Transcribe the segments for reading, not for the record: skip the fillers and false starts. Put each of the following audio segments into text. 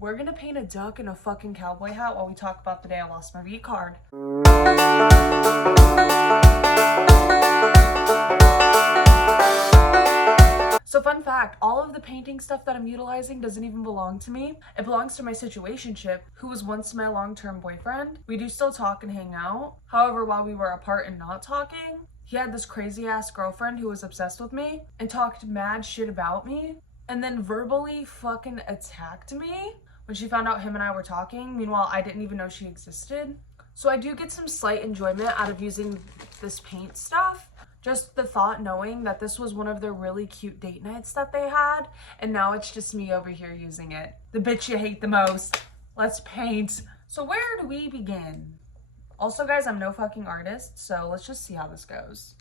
We're gonna paint a duck in a fucking cowboy hat while we talk about the day I lost my V card. So fun fact, all of the painting stuff that I'm utilizing doesn't even belong to me. It belongs to my situationship, who was once my long-term boyfriend. We do still talk and hang out. However, while we were apart and not talking, he had this crazy ass girlfriend who was obsessed with me and talked mad shit about me and then verbally fucking attacked me when she found out him and I were talking. Meanwhile, I didn't even know she existed. So I do get some slight enjoyment out of using this paint stuff. Just the thought knowing that this was one of their really cute date nights that they had, and now it's just me over here using it. The bitch you hate the most. Let's paint. So where do we begin? Also, guys, I'm no fucking artist, so let's just see how this goes.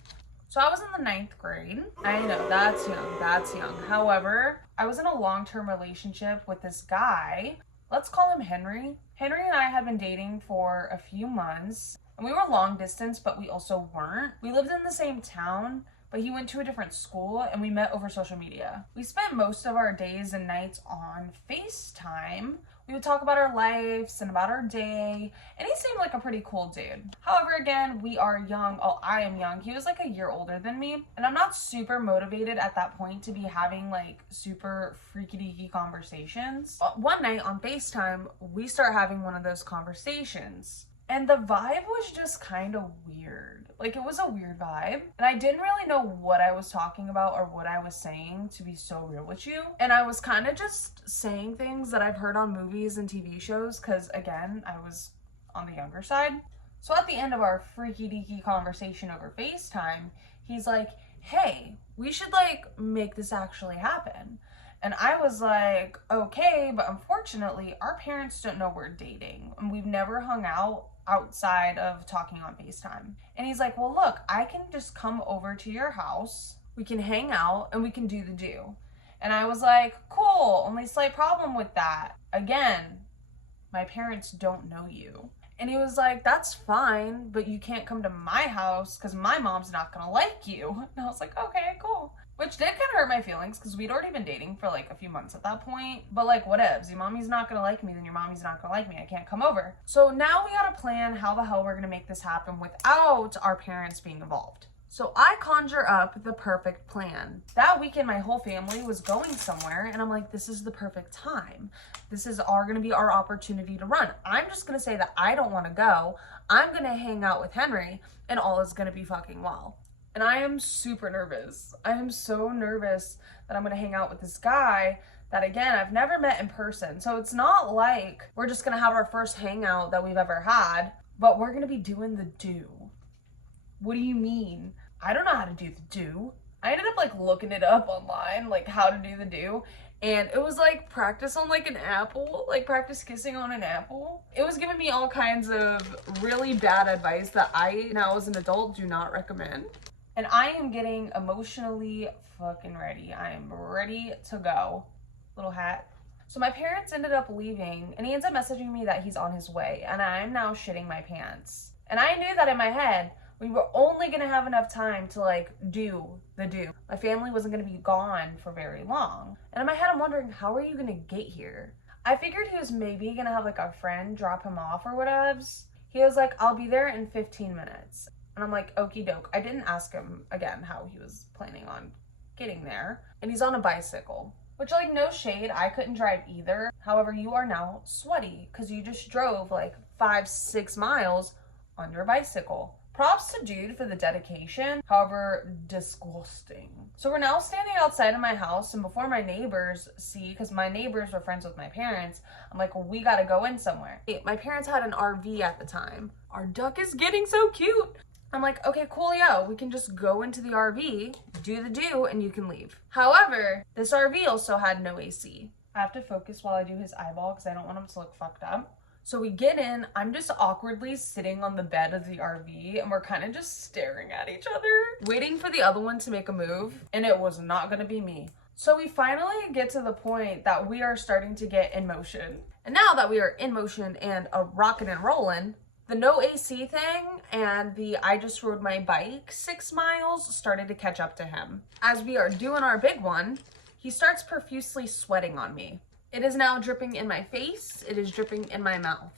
So I was in the 9th grade. I know, that's young. However, I was in a long-term relationship with this guy. Let's call him Henry. Henry and I had been dating for a few months. And we were long distance, but we also weren't. We lived in the same town, but he went to a different school and we met over social media. We spent most of our days and nights on FaceTime. We would talk about our lives and about our day, and he seemed like a pretty cool dude. However, again, we are young. Oh, I am young. He was like a year older than me, and I'm not super motivated at that point to be having like super freaky-deaky conversations. One night on FaceTime, we start having one of those conversations. And the vibe was just kind of weird. Like, it was a weird vibe. And I didn't really know what I was talking about or what I was saying, to be so real with you. And I was kind of just saying things that I've heard on movies and TV shows because, again, I was on the younger side. So at the end of our freaky-deaky conversation over FaceTime, he's like, hey, we should, like, make this actually happen. And I was like, okay, but unfortunately, our parents don't know we're dating. And we've never hung out outside of talking on FaceTime. And he's like, well, look, I can just come over to your house. We can hang out and we can do the do. And I was like, cool, only slight problem with that. Again, my parents don't know you. And he was like, that's fine, but you can't come to my house because my mom's not gonna like you. And I was like, okay, cool. Which did kind of hurt my feelings because we'd already been dating for like a few months at that point. But like, whatevs. Your mommy's not gonna like me, then your mommy's not gonna like me. I can't come over. So now we gotta plan how the hell we're gonna make this happen without our parents being involved. So I conjure up the perfect plan. That weekend, my whole family was going somewhere, and I'm like, this is the perfect time. This is gonna be our opportunity to run. I'm just gonna say that I don't wanna go. I'm gonna hang out with Henry, and all is gonna be fucking well. And I am super nervous. I am so nervous that I'm gonna hang out with this guy that, again, I've never met in person. So it's not like we're just gonna have our first hangout that we've ever had, but we're gonna be doing the do. What do you mean? I don't know how to do the do. I ended up like looking it up online, like how to do the do. And it was like practice on like an apple, like practice kissing on an apple. It was giving me all kinds of really bad advice that I now as an adult do not recommend. And I am getting emotionally fucking ready. I am ready to go. Little hat. So my parents ended up leaving and he ends up messaging me that he's on his way and I'm now shitting my pants. And I knew that in my head, we were only gonna have enough time to like do the do. My family wasn't gonna be gone for very long. And in my head, I'm wondering, how are you gonna get here? I figured he was maybe gonna have like a friend drop him off or whatevs. He was like, I'll be there in 15 minutes. And I'm like, okie doke. I didn't ask him, again, how he was planning on getting there. And he's on a bicycle, which, like, no shade. I couldn't drive either. However, you are now sweaty because you just drove like 5-6 miles on your bicycle. Props to dude for the dedication. However, disgusting. So we're now standing outside of my house, and before my neighbors see, because my neighbors were friends with my parents, I'm like, well, we gotta go in somewhere. My parents had an RV at the time. Our duck is getting so cute. I'm like, okay, coolio. We can just go into the RV, do the do, and you can leave. However, this RV also had no AC. I have to focus while I do his eyeball because I don't want him to look fucked up. So we get in, I'm just awkwardly sitting on the bed of the RV and we're kind of just staring at each other, waiting for the other one to make a move, and it was not gonna be me. So we finally get to the point that we are starting to get in motion. And now that we are in motion and rocking and rolling, the no AC thing and the I just rode my bike 6 miles started to catch up to him. As we are doing our big one, he starts profusely sweating on me. It is now dripping in my face. It is dripping in my mouth.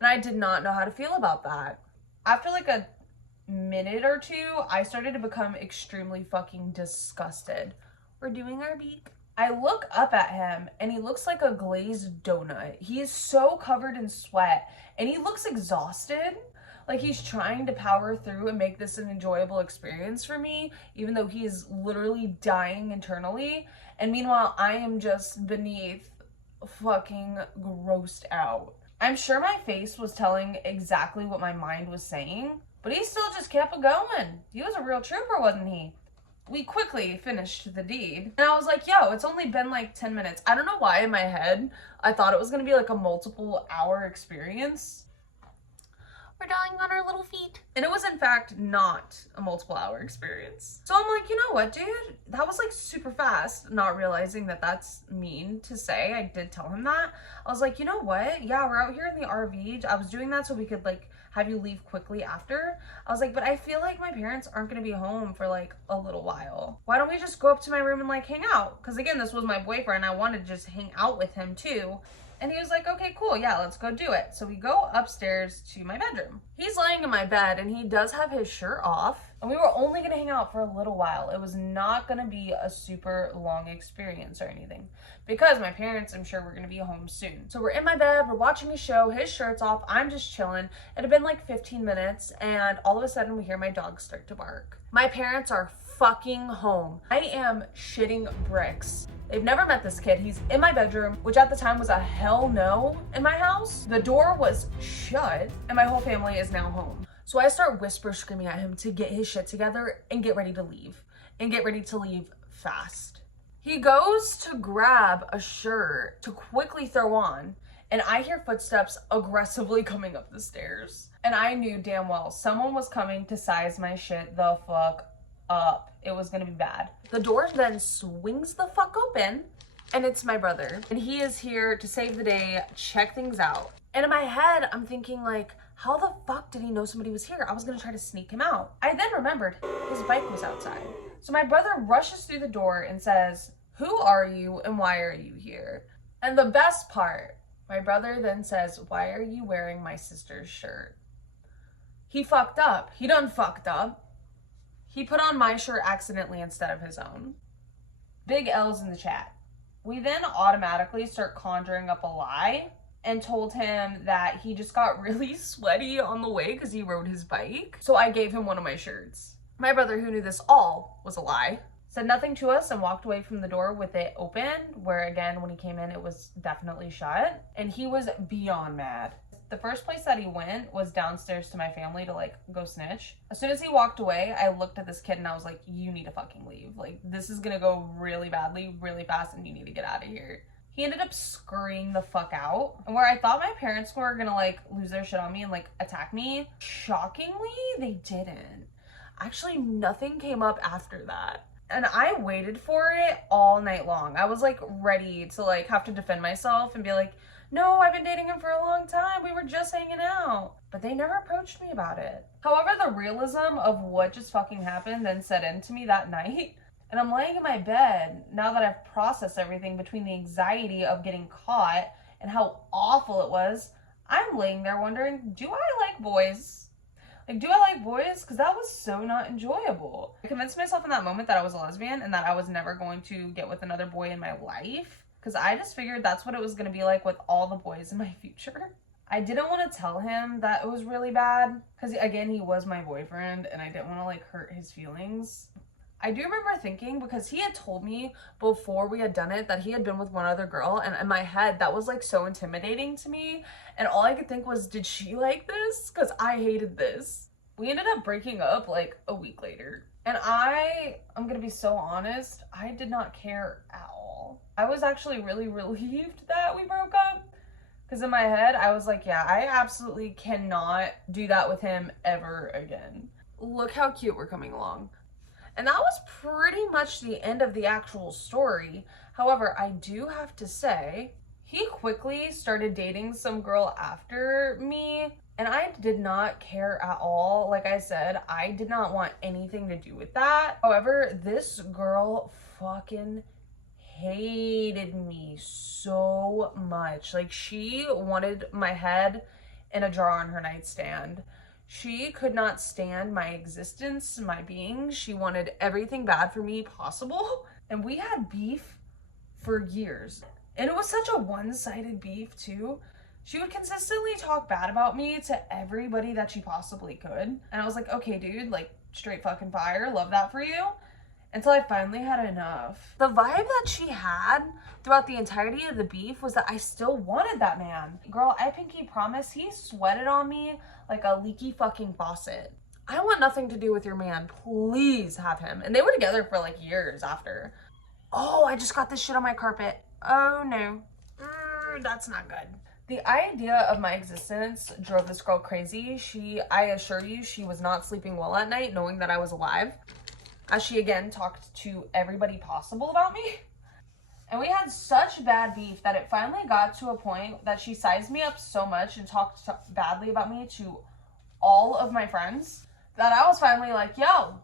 And I did not know how to feel about that. After like a minute or two, I started to become extremely fucking disgusted. We're doing our beak. I look up at him and he looks like a glazed donut. He is so covered in sweat and he looks exhausted. Like he's trying to power through and make this an enjoyable experience for me, even though he is literally dying internally. And meanwhile, I am just beneath fucking grossed out. I'm sure my face was telling exactly what my mind was saying, but he still just kept going. He was a real trooper, wasn't he? We quickly finished the deed. And I was like, yo, it's only been like 10 minutes. I don't know why in my head, I thought it was gonna be like a multiple hour experience. We're dying on our little feet. And it was in fact not a multiple hour experience. So I'm like, you know what, dude? That was like super fast, not realizing that that's mean to say. I did tell him that. I was like, you know what? Yeah, we're out here in the RV. I was doing that so we could like have you leave quickly after. I was like, but I feel like my parents aren't gonna be home for like a little while. Why don't we just go up to my room and like hang out? Because again, this was my boyfriend. I wanted to just hang out with him too. And he was like, okay, cool, yeah, let's go do it. So we go upstairs to my bedroom. He's laying in my bed and he does have his shirt off. And we were only gonna hang out for a little while. It was not gonna be a super long experience or anything because my parents, I'm sure, were gonna be home soon. So we're in my bed, we're watching a show, his shirt's off, I'm just chilling. It had been like 15 minutes and all of a sudden we hear my dog start to bark. My parents are fucking home. I am shitting bricks. They've never met this kid. He's in my bedroom, which at the time was a hell no in my house. The door was shut and my whole family is now home. So I start whisper screaming at him to get his shit together and get ready to leave. And get ready to leave fast. He goes to grab a shirt to quickly throw on and I hear footsteps aggressively coming up the stairs. And I knew damn well someone was coming to size my shit the fuck up. It was gonna be bad. The door then swings the fuck open and it's my brother. And he is here to save the day, check things out. And in my head, I'm thinking like, how the fuck did he know somebody was here? I was gonna try to sneak him out. I then remembered his bike was outside. So my brother rushes through the door and says, who are you and why are you here? And the best part, my brother then says, why are you wearing my sister's shirt? He fucked up. He done fucked up. He put on my shirt accidentally instead of his own. Big L's in the chat. We then automatically start conjuring up a lie and told him that he just got really sweaty on the way because he rode his bike. So I gave him one of my shirts. My brother, who knew this all was a lie, said nothing to us and walked away from the door with it open, where again, when he came in, it was definitely shut. And he was beyond mad. The first place that he went was downstairs to my family to like go snitch. As soon as he walked away, I looked at this kid and I was like, you need to fucking leave. Like this is gonna go really badly, really fast and you need to get out of here. He ended up scurrying the fuck out. And where I thought my parents were gonna like lose their shit on me and like attack me, shockingly, they didn't. Actually, nothing came up after that. And I waited for it all night long. I was like ready to like have to defend myself and be like, no, I've been dating him for a long time. We were just hanging out. But they never approached me about it. However, the realism of what just fucking happened then set into me that night. And I'm laying in my bed now that I've processed everything between the anxiety of getting caught and how awful it was. I'm laying there wondering, do I like boys? Like, do I like boys? Because that was so not enjoyable. I convinced myself in that moment that I was a lesbian and that I was never going to get with another boy in my life. Because I just figured that's what it was going to be like with all the boys in my future. I didn't want to tell him that it was really bad. Because again, he was my boyfriend and I didn't want to like hurt his feelings. I do remember thinking, because he had told me before we had done it that he had been with one other girl, and in my head that was like so intimidating to me, and all I could think was, did she like this? Because I hated this. We ended up breaking up like a week later, and I'm gonna be so honest, I did not care at all. I was actually really relieved that we broke up, because in my head I was like, yeah, I absolutely cannot do that with him ever again. Look how cute we're coming along. And that was pretty much the end of the actual story. However, I do have to say, he quickly started dating some girl after me, And I did not care at all. Like I said, I did not want anything to do with that. However, this girl fucking hated me so much. Like, she wanted my head in a jar on her nightstand. She could not stand my existence, my being. She wanted everything bad for me possible. And we had beef for years. And it was such a one-sided beef too. She would consistently talk bad about me to everybody that she possibly could. And I was like, okay, dude, like, straight fucking fire. Love that for you. Until I finally had enough. The vibe that she had throughout the entirety of the beef was that I still wanted that man. Girl, I pinky promise, he sweated on me like a leaky fucking faucet. I want nothing to do with your man. Please have him. And they were together for like years after. Oh, I just got this shit on my carpet. Oh no. That's not good. The idea of my existence drove this girl crazy. I assure you, she was not sleeping well at night knowing that I was alive, as she again talked to everybody possible about me. And we had such bad beef that it finally got to a point that she sized me up so much and talked badly about me to all of my friends that I was finally like, yo,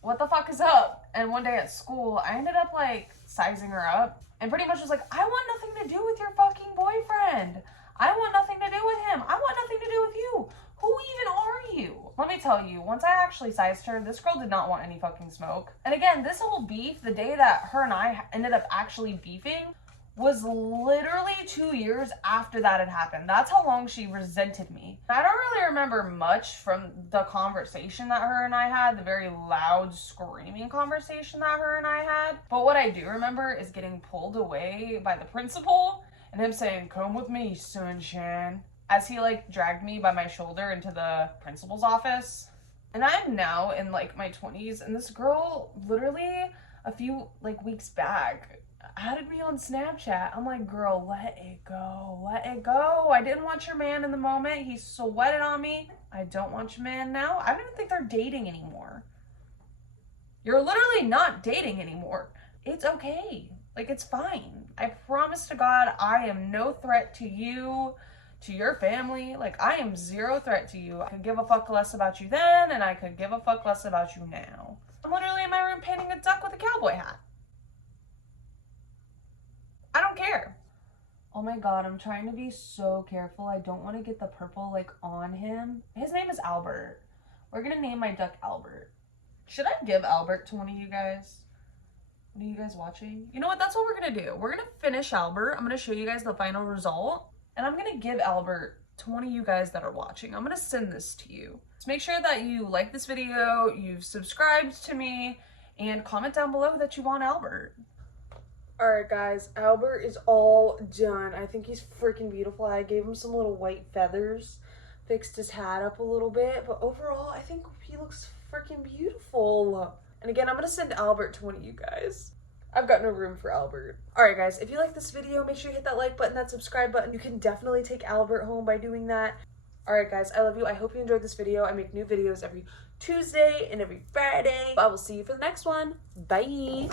what the fuck is up? And one day at school, I ended up like sizing her up and pretty much was like, I want nothing to do with your fucking boyfriend. I want nothing to do with him. I want nothing to do with you. Who even are you? Let me tell you, once I actually sized her, this girl did not want any fucking smoke. And again, this whole beef, the day that her and I ended up actually beefing, was literally 2 years after that had happened. That's how long she resented me. I don't really remember much from the conversation that her and I had, the very loud screaming conversation that her and I had. But what I do remember is getting pulled away by the principal and him saying, come with me, sunshine, as he like dragged me by my shoulder into the principal's office. And I'm now in like my 20s, and this girl literally a few like weeks back added me on Snapchat. I'm like, girl, let it go. Let it go. I didn't want your man in the moment. He sweated on me. I don't want your man now. I don't even think they're dating anymore. You're literally not dating anymore. It's okay. Like, it's fine. I promise to God, I am no threat to you, to your family. Like, I am zero threat to you. I could give a fuck less about you then, and I could give a fuck less about you now. I'm literally in my room painting a duck with a cowboy hat. I don't care. Oh my God, I'm trying to be so careful. I don't want to get the purple like on him. His name is Albert. We're gonna name my duck Albert. Should I give Albert to one of you guys? What are you guys watching? You know what? That's what we're gonna do. We're gonna finish Albert. I'm gonna show you guys the final result, and I'm gonna give Albert to one of you guys that are watching. I'm gonna send this to you. So make sure that you like this video, you've subscribed to me, and comment down below that you want Albert. Alright guys, Albert is all done. I think he's freaking beautiful. I gave him some little white feathers, fixed his hat up a little bit, but overall I think he looks freaking beautiful. And again, I'm gonna send Albert to one of you guys. I've got no room for Albert. Alright guys, if you like this video, make sure you hit that like button, that subscribe button. You can definitely take Albert home by doing that. Alright guys, I love you. I hope you enjoyed this video. I make new videos every Tuesday and every Friday. I will see you for the next one. Bye!